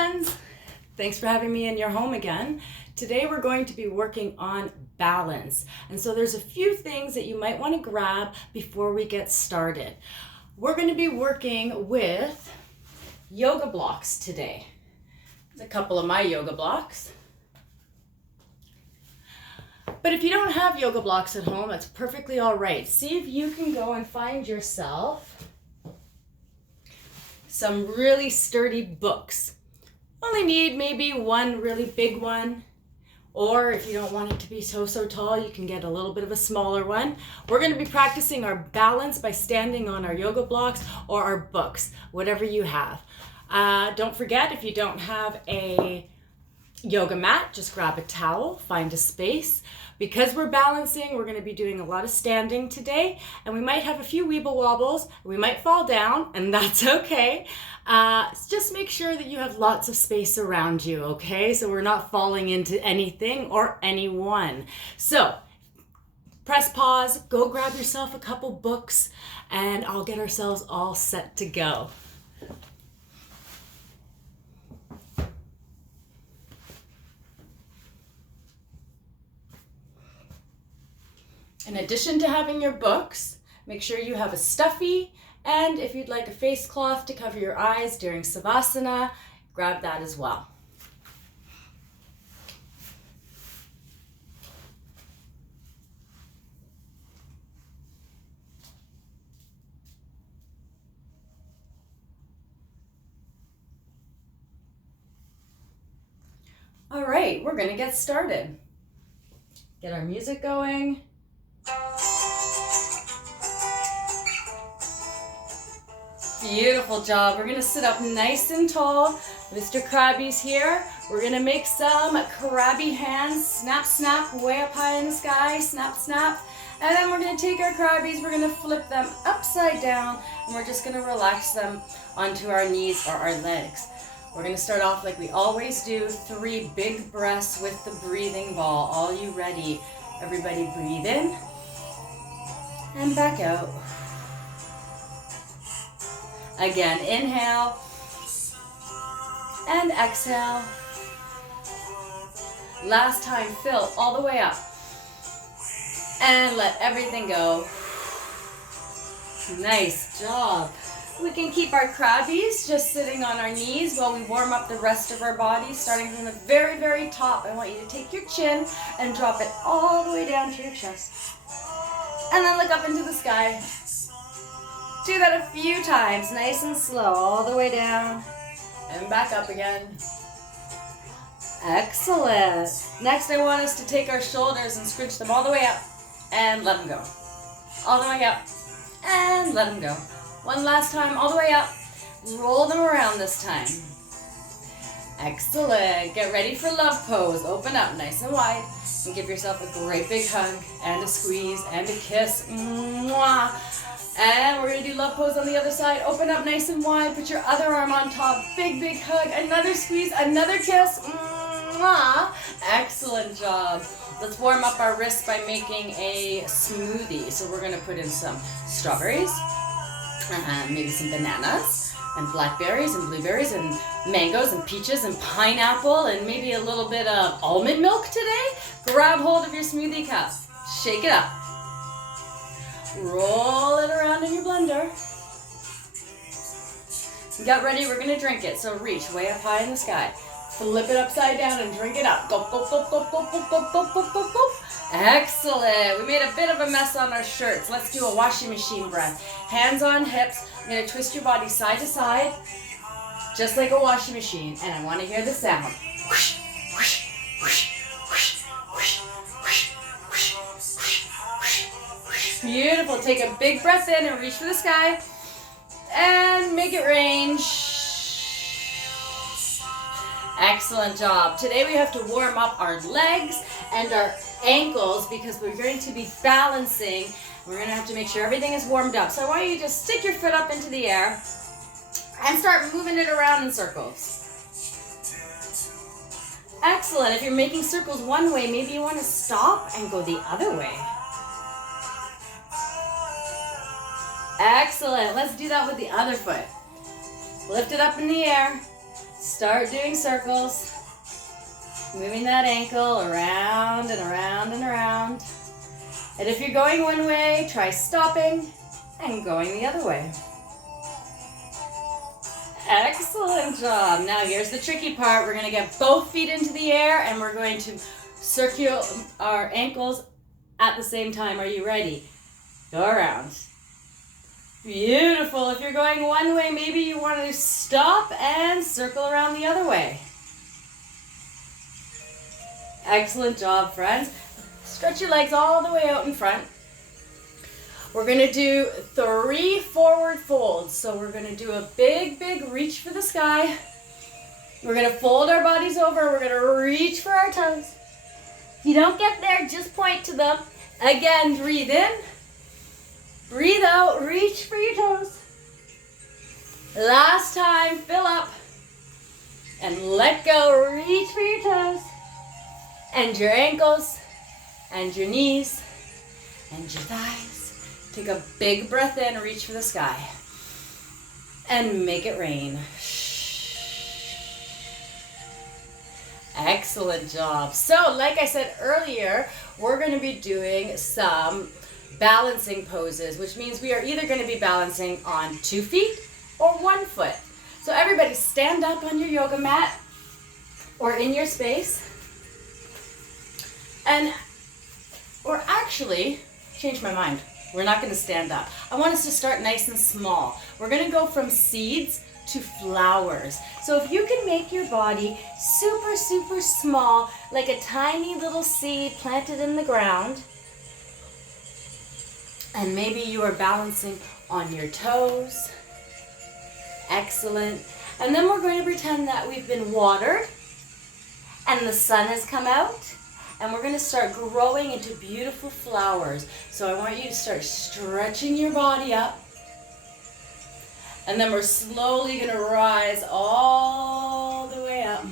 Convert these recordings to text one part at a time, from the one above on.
friends! Thanks for having me in your home again. Today we're going to be working on balance. And so there's a few things that you might want to grab before we get started. We're going to be working with yoga blocks today. There's a couple of my yoga blocks. But if you don't have yoga blocks at home, that's perfectly all right. See if you can go and find yourself some really sturdy books. Only need maybe one really big one, or if you don't want it to be so tall, you can get a little bit of a smaller one. We're going to be practicing our balance by standing on our yoga blocks or our books, whatever you have. Don't forget, if you don't have a yoga mat, just grab a towel, find a space. Because we're balancing, we're going to be doing a lot of standing today, and we might have a few weeble wobbles. We might fall down, and that's okay. Just make sure that you have lots of space around you, okay? So we're not falling into anything or anyone. So press pause, go grab yourself a couple books, and I'll get ourselves all set to go. In addition to having your books, make sure you have a stuffie, and if you'd like a face cloth to cover your eyes during Savasana, grab that as well. All right, we're gonna get started. Get our music going. Beautiful job. We're gonna sit up nice and tall. Mr. Krabby's here. We're gonna make some Krabby hands. Snap, snap, way up high in the sky. Snap, snap. And then we're gonna take our Krabbies, we're gonna flip them upside down, and we're just gonna relax them onto our knees or our legs. We're gonna start off like we always do. 3 big breaths with the breathing ball. All you ready? Everybody breathe in and back out. Again, inhale and exhale. Last time, fill all the way up and let everything go. Nice job. We can keep our Krabbies just sitting on our knees while we warm up the rest of our body, starting from the very, very top. I want you to take your chin and drop it all the way down to your chest. And then look up into the sky. Do that a few times, nice and slow, all the way down and back up again. Excellent. Next, I want us to take our shoulders and scrunch them all the way up and let them go. All the way up and let them go. One last time, all the way up. Roll them around this time. Excellent. Get ready for love pose. Open up nice and wide and give yourself a great big hug and a squeeze and a kiss. Mwah. And we're going to do love pose on the other side. Open up nice and wide. Put your other arm on top. Big, big hug. Another squeeze. Another kiss. Mwah. Excellent job. Let's warm up our wrists by making a smoothie. So we're going to put in some strawberries, maybe some bananas, and blackberries, and blueberries, and mangoes, and peaches, and pineapple, and maybe a little bit of almond milk today. Grab hold of your smoothie cup. Shake it up. Roll it around in your blender. Get ready, we're gonna drink it. So reach way up high in the sky. Flip it upside down and drink it up. Gulp, gulp, gulp, gulp, gulp, gulp, gulp, gulp, gulp, gulp, gulp. Excellent. We made a bit of a mess on our shirts. Let's do a washing machine breath. Hands on hips. I'm gonna twist your body side to side, just like a washing machine. And I wanna hear the sound. Whoosh, whoosh, whoosh. Beautiful. Take a big breath in and reach for the sky and make it rain. Excellent job. Today we have to warm up our legs and our ankles because we're going to be balancing. We're going to have to make sure everything is warmed up. So I want you to just stick your foot up into the air and start moving it around in circles. Excellent. If you're making circles one way, maybe you want to stop and go the other way. Excellent. Let's do that with the other foot. Lift it up in the air Start doing circles. Moving that ankle around and around and around. And if you're going one way, try stopping and going the other way. Excellent job. Now here's the tricky part. We're going to get both feet into the air and we're going to circle our ankles at the same time. Are you ready? Go around. Beautiful. If you're going one way, maybe you want to stop and circle around the other way. Excellent job, friends. Stretch your legs all the way out in front. We're going to do 3 forward folds. So we're going to do a big, big reach for the sky. We're going to fold our bodies over. We're going to reach for our toes. If you don't get there, just point to them. Again, breathe in. Breathe out. Reach for your toes. Last time, fill up. And let go. Reach for your toes. And your ankles. And your knees. And your thighs. Take a big breath in, reach for the sky. And make it rain. Excellent job. So, like I said earlier, we're going to be doing some balancing poses, which means we are either going to be balancing on 2 feet or 1 foot. So everybody stand up on your yoga mat or in your space. Or actually, change my mind. We're not going to stand up. I want us to start nice and small. We're going to go from seeds to flowers. So if you can make your body super, super small, like a tiny little seed planted in the ground, and maybe you are balancing on your toes. Excellent. And then we're going to pretend that we've been watered and the sun has come out. And we're going to start growing into beautiful flowers. So I want you to start stretching your body up. And then we're slowly going to rise all the way up.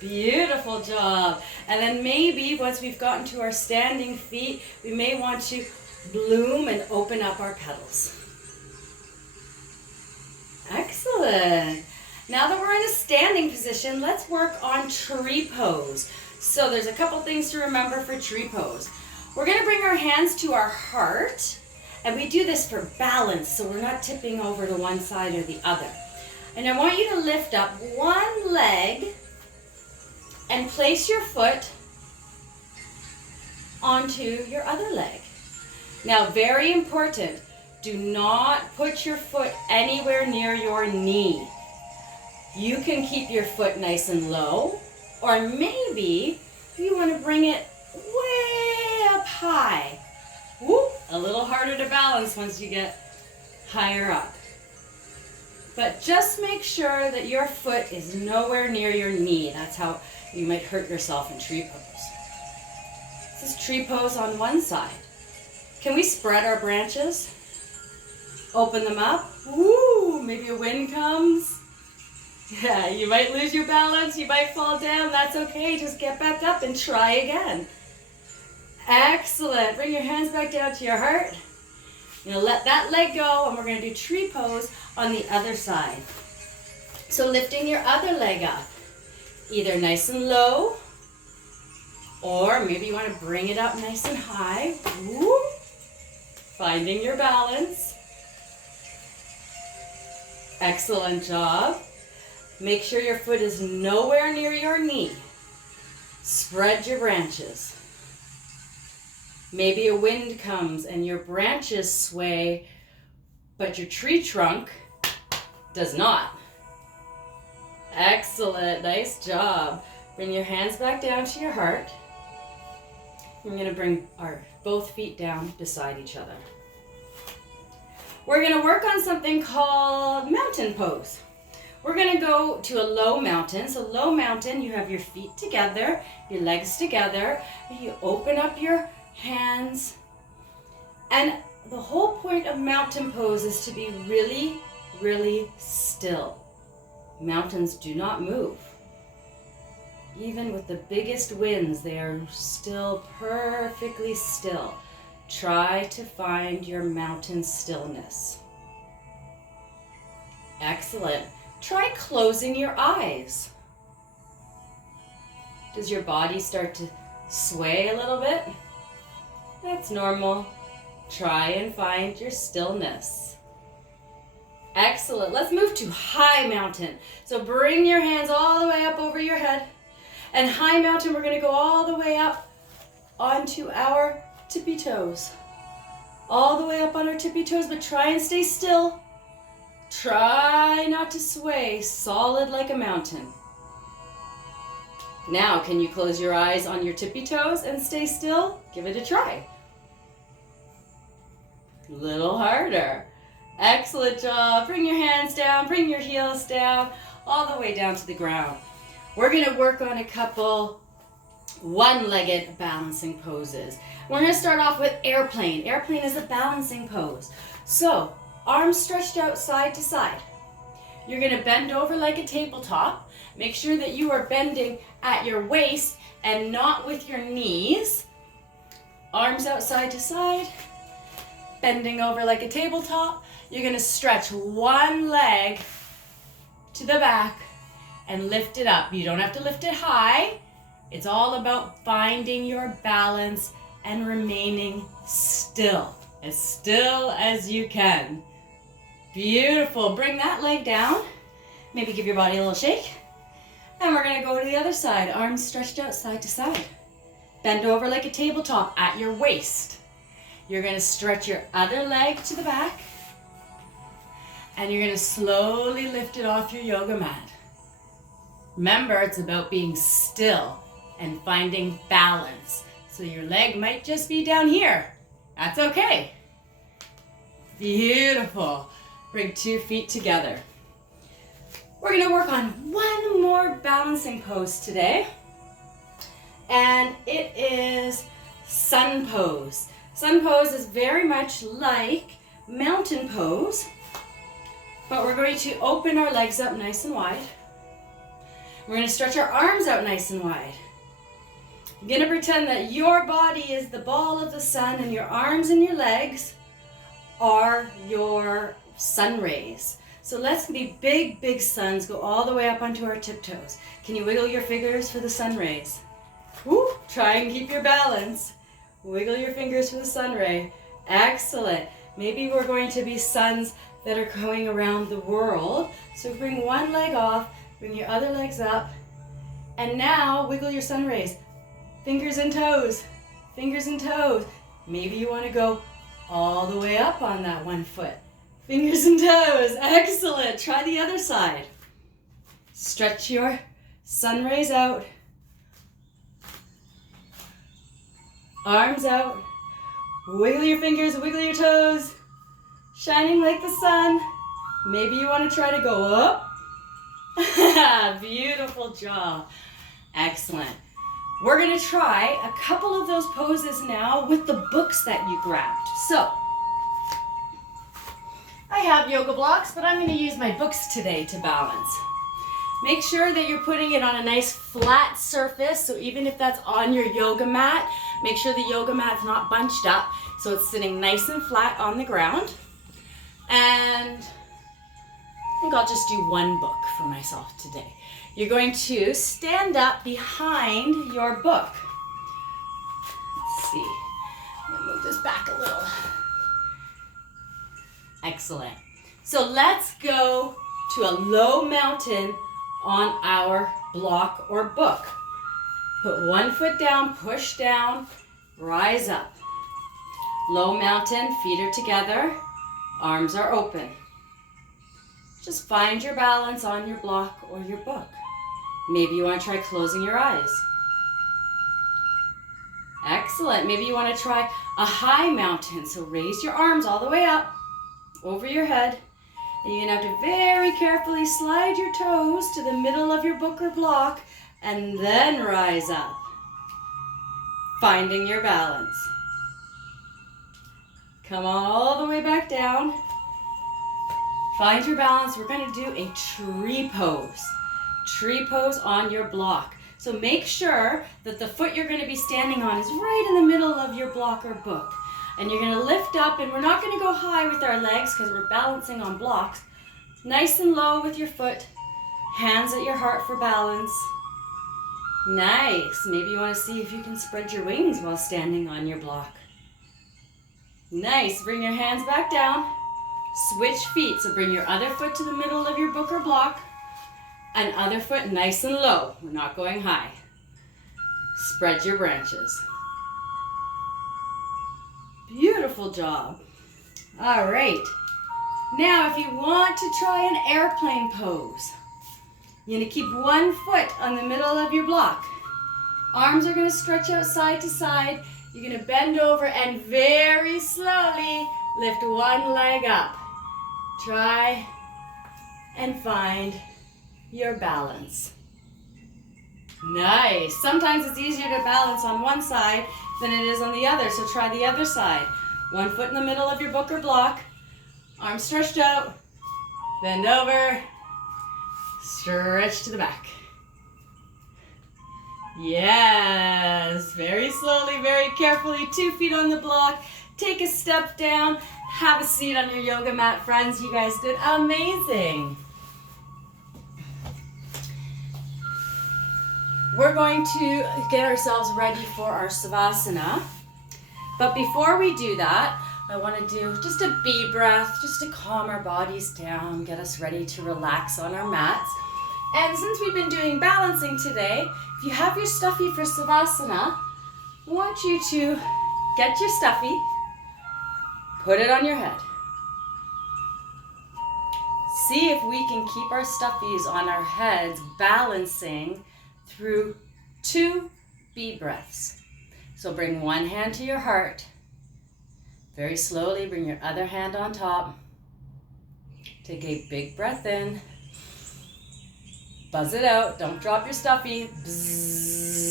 Beautiful job. And then maybe once we've gotten to our standing feet, we may want to bloom and open up our petals. Excellent. Now that we're in a standing position, let's work on tree pose. So there's a couple things to remember for tree pose. We're going to bring our hands to our heart, and we do this for balance, so we're not tipping over to one side or the other. And I want you to lift up one leg and place your foot onto your other leg. Now, very important, do not put your foot anywhere near your knee. You can keep your foot nice and low, or maybe you want to bring it way up high. Whoop, a little harder to balance once you get higher up. But just make sure that your foot is nowhere near your knee. That's how you might hurt yourself in tree pose. This is tree pose on one side. Can we spread our branches? Open them up. Woo, maybe a wind comes. Yeah, you might lose your balance, you might fall down, that's okay, just get back up and try again. Excellent, bring your hands back down to your heart. You're going to let that leg go, and we're going to do tree pose on the other side. So lifting your other leg up, either nice and low, or maybe you want to bring it up nice and high. Woo. Finding your balance. Excellent job. Make sure your foot is nowhere near your knee. Spread your branches. Maybe a wind comes and your branches sway, but your tree trunk does not. Excellent, nice job. Bring your hands back down to your heart. We're going to bring our both feet down beside each other. We're going to work on something called mountain pose. We're going to go to a low mountain. So low mountain, you have your feet together, your legs together, and you open up your hands. And the whole point of mountain pose is to be really, really still. Mountains do not move. Even with the biggest winds, they are still perfectly still. Try to find your mountain stillness. Excellent. Try closing your eyes. Does your body start to sway a little bit? That's normal. Try and find your stillness. Excellent. Let's move to high mountain. So bring your hands all the way up over your head. And high mountain, we're going to go all the way up onto our tippy toes. All the way up on our tippy toes, but try and stay still. Try not to sway, solid like a mountain. Now, can you close your eyes on your tippy toes and stay still? Give it a try. A little harder. Excellent job. Bring your hands down, bring your heels down, all the way down to the ground. We're going to work on a couple one-legged balancing poses. We're going to start off with airplane. Airplane is a balancing pose. So, arms stretched out side to side. You're going to bend over like a tabletop. Make sure that you are bending at your waist and not with your knees. Arms out side to side. Bending over like a tabletop. You're going to stretch one leg to the back and lift it up. You don't have to lift it high. It's all about finding your balance and remaining still as you can. Beautiful. Bring that leg down. Maybe give your body a little shake. And we're going to go to the other side. Arms stretched out side to side. Bend over like a tabletop at your waist. You're going to stretch your other leg to the back. And you're going to slowly lift it off your yoga mat. Remember, it's about being still and finding balance. So your leg might just be down here. That's okay. Beautiful. Bring 2 feet together. We're going to work on one more balancing pose today. And it is sun pose. Sun pose is very much like mountain pose. But we're going to open our legs up nice and wide. We're going to stretch our arms out nice and wide. You're going to pretend that your body is the ball of the sun and your arms and your legs are your sun rays. So let's be big, big suns. Go all the way up onto our tiptoes. Can you wiggle your fingers for the sun rays? Woo! Try and keep your balance. Wiggle your fingers for the sun ray. Excellent. Maybe we're going to be suns that are going around the world. So bring one leg off, bring your other legs up, and now wiggle your sun rays. Fingers and toes, fingers and toes. Maybe you want to go all the way up on that one foot. Fingers and toes, excellent. Try the other side. Stretch your sun rays out. Arms out. Wiggle your fingers, wiggle your toes. Shining like the sun. Maybe you want to try to go up. Beautiful job. Excellent. We're going to try a couple of those poses now with the books that you grabbed. So, I have yoga blocks, but I'm going to use my books today to balance. Make sure that you're putting it on a nice flat surface. So even if that's on your yoga mat, make sure the yoga mat's not bunched up. So it's sitting nice and flat on the ground. And I think I'll just do one book for myself today. You're going to stand up behind your book. Let's see. I'm going to move this back a little. Excellent. So let's go to a low mountain on our block or book. Put one foot down, push down, rise up. Low mountain, feet are together, arms are open. Just find your balance on your block or your book. Maybe you want to try closing your eyes. Excellent. Maybe you want to try a high mountain. So raise your arms all the way up over your head. And you're going to have to very carefully slide your toes to the middle of your book or block and then rise up. Finding your balance. Come on all the way back down. Find your balance. We're going to do a tree pose. Tree pose on your block. So make sure that the foot you're going to be standing on is right in the middle of your block or book. And you're going to lift up, and we're not going to go high with our legs because we're balancing on blocks, Nice and low with your foot. Hands at your heart for balance. Nice. Maybe you want to see if you can spread your wings while standing on your block. Nice. Bring your hands back down. Switch feet. So bring your other foot to the middle of your book or block. And other foot nice and low. We're not going high. Spread your branches. Beautiful job. All right. Now, if you want to try an airplane pose, you're going to keep one foot on the middle of your block. Arms are going to stretch out side to side. You're going to bend over and very slowly lift one leg up. Try and find your balance. Nice. Sometimes it's easier to balance on one side than it is on the other, so try the other side. One foot in the middle of your book or block. Arms stretched out. Bend over. Stretch to the back. Yes. Very slowly, very carefully. 2 feet on the block. Take a step down. Have a seat on your yoga mat, friends. You guys did amazing. We're going to get ourselves ready for our Savasana. But before we do that, I want to do just a bee breath, just to calm our bodies down, get us ready to relax on our mats. And since we've been doing balancing today, if you have your stuffie for Savasana, I want you to get your stuffie, put it on your head. See if we can keep our stuffies on our heads balancing through 2 bee breaths. So bring one hand to your heart. Very slowly, bring your other hand on top. Take a big breath in. Buzz it out. Don't drop your stuffie. Bzzz.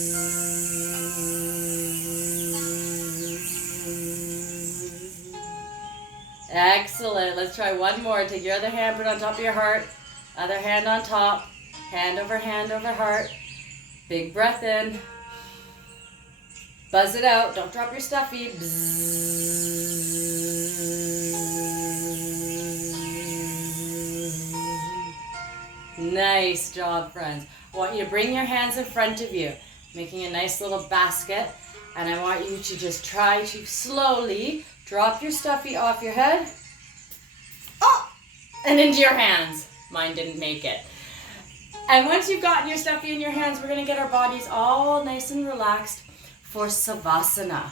Excellent. Let's try one more. Take your other hand, put it on top of your heart. Other hand on top. Hand over heart. Big breath in. Buzz it out. Don't drop your stuffie. Bzzz. Nice job, friends. I want you to bring your hands in front of you, making a nice little basket. And I want you to just try to slowly drop your stuffie off your head. Oh! And into your hands. Mine didn't make it. And once you've gotten your stuffie in your hands, we're going to get our bodies all nice and relaxed for Savasana.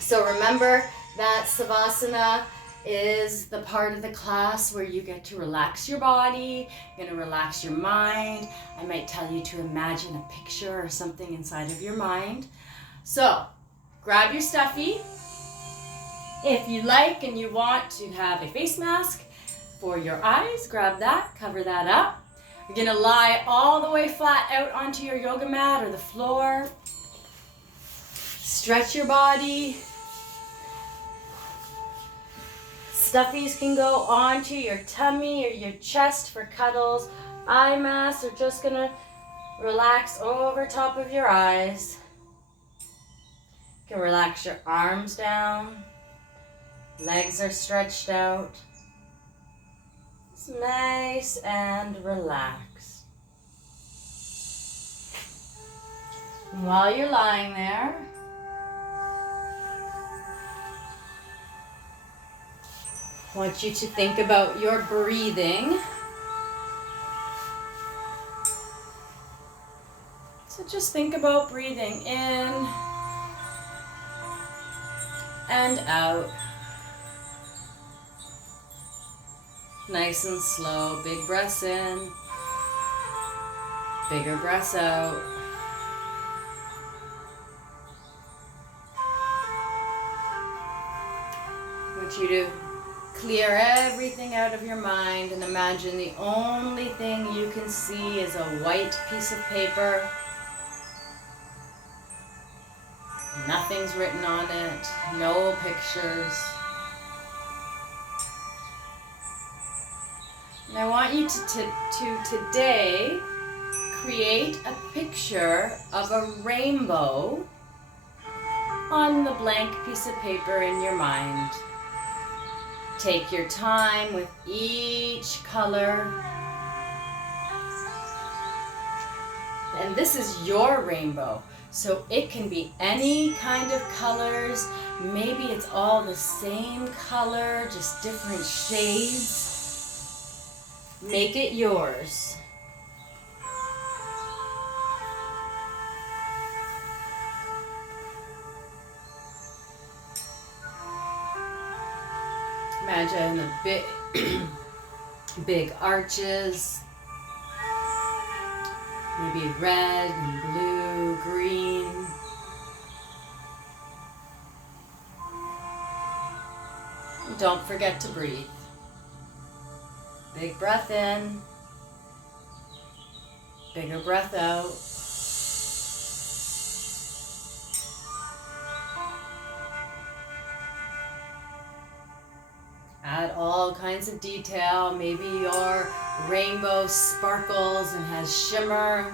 So remember that Savasana is the part of the class where you get to relax your body, you're going to relax your mind. I might tell you to imagine a picture or something inside of your mind. So grab your stuffie. If you like and you want to have a face mask for your eyes, grab that, cover that up. You're going to lie all the way flat out onto your yoga mat or the floor. Stretch your body. Stuffies can go onto your tummy or your chest for cuddles. Eye masks are just going to relax over top of your eyes. You can relax your arms down. Legs are stretched out. It's nice and relaxed. And while you're lying there, I want you to think about your breathing. So just think about breathing in and out. Nice and slow. Big breaths in, bigger breaths out. I want you to clear everything out of your mind and imagine the only thing you can see is a white piece of paper. Nothing's written on it, no pictures. And I want you to today create a picture of a rainbow on the blank piece of paper in your mind. Take your time with each color. And this is your rainbow, so it can be any kind of colors. Maybe it's all the same color, just different shades. Make it yours. Imagine the big arches. Maybe red and blue, green. Don't forget to breathe. Big breath in. Bigger breath out. Add all kinds of detail. Maybe your rainbow sparkles and has shimmer.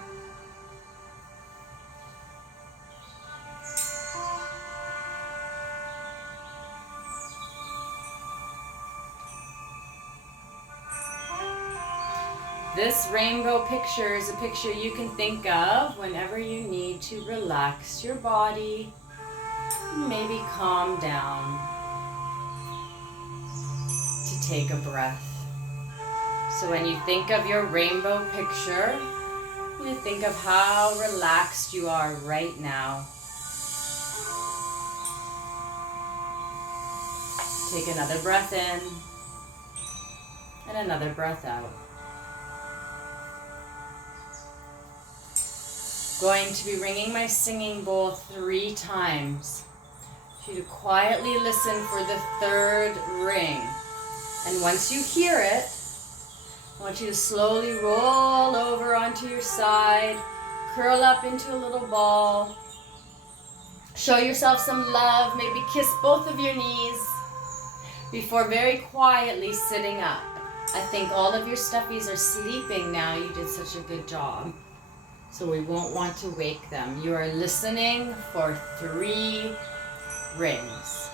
This rainbow picture is a picture you can think of whenever you need to relax your body, maybe calm down, to take a breath. So when you think of your rainbow picture, you think of how relaxed you are right now. Take another breath in and another breath out. Going to be ringing my singing bowl 3 times. I want you to quietly listen for the 3rd ring. And once you hear it, I want you to slowly roll over onto your side, curl up into a little ball, show yourself some love, maybe kiss both of your knees before very quietly sitting up. I think all of your stuffies are sleeping now. You did such a good job. So we won't want to wake them. You are listening for 3 rings.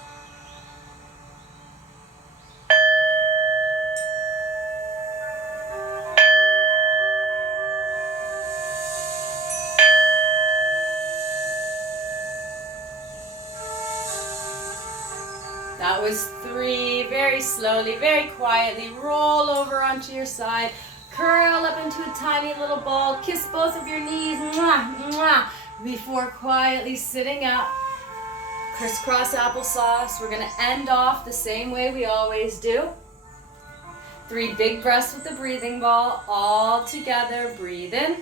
That was 3. Very slowly, very quietly, roll over onto your side. Curl up into a tiny little ball. Kiss both of your knees. Mwah, mwah, before quietly sitting up. Crisscross applesauce. We're going to end off the same way we always do. 3 big breaths with the breathing ball. All together. Breathe in.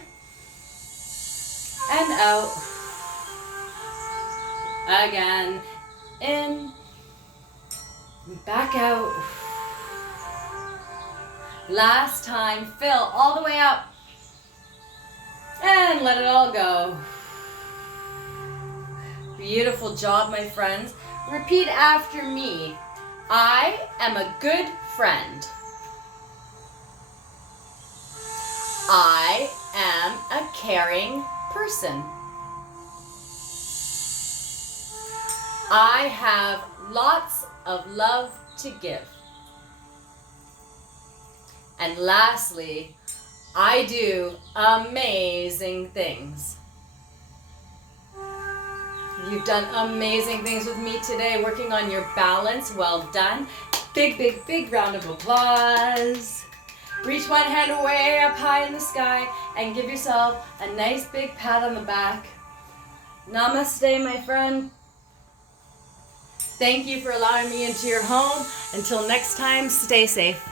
And out. Again. In. Back out. Last time, fill all the way up and let it all go. Beautiful job, my friends. Repeat after me. I am a good friend. I am a caring person. I have lots of love to give. And lastly, I do amazing things. You've done amazing things with me today, working on your balance. Well done. Big, big, big round of applause. Reach one hand way up high in the sky and give yourself a nice big pat on the back. Namaste, my friend. Thank you for allowing me into your home. Until next time, stay safe.